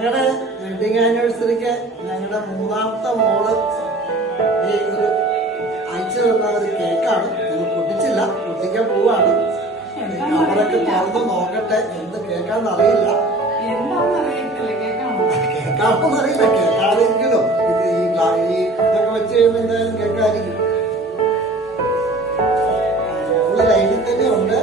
ഞങ്ങളുടെ വെഡിങ് ആനിവേഴ്സറിക്ക് ഞങ്ങളുടെ മൂന്നാമത്തെ മോള് ഒരു അയച്ചു തന്ന ഒരു കേക്കാണ്. ഞങ്ങൾ പൊട്ടിച്ചില്ല, പൊട്ടിക്കാൻ പോവാണ്. അവരൊക്കെ തുറന്ന് നോക്കട്ടെ എന്ത് കേക്കാന്ന് അറിയില്ല. കേക്കാണെന്ന് അറിയില്ല, കേക്കാണെങ്കിലോ ഇത് ഈ ഇതൊക്കെ വെച്ച് കഴിയുമ്പോൾ എന്തായാലും കേക്കായിരിക്കും. മോള് ലൈനിൽ തന്നെ ഉണ്ട്.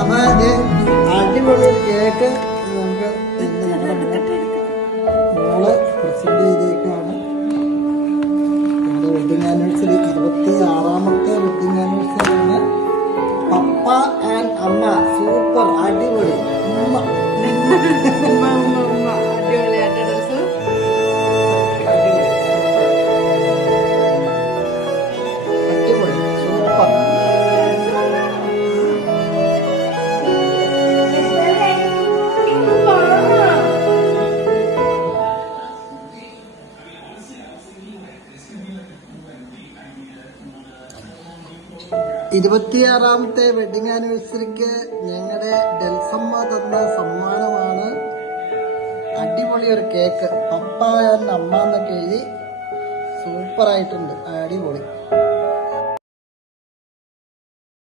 അപ്പൊ അടിപൊളി കേക്ക് നമുക്ക് മോള് പ്രസന്റ് ചെയ്തേക്കാണ്. നമ്മുടെ വെഡിങ് ആനിവേഴ്സറി 26ാമത്തെ വെഡിങ് ആനിവേഴ്സറിയാണ്. പപ്പ ആൻഡ് അമ്മ സൂപ്പർ അടിപൊളി ഉമ്മ അടിപൊളി സൂപ്പർ. ഇരുപത്തിയാറാമത്തെ വെഡിങ് ആനിവേഴ്സറിക്ക് ഞങ്ങളുടെ ഡെൽസമ്മ തന്ന സമ്മാനമാണ് അടിപൊളി ഒരു കേക്ക്. പപ്പ ആൻഡ് അമ്മ എന്നൊക്കെ എഴുതി സൂപ്പറായിട്ടുണ്ട്, അടിപൊളി.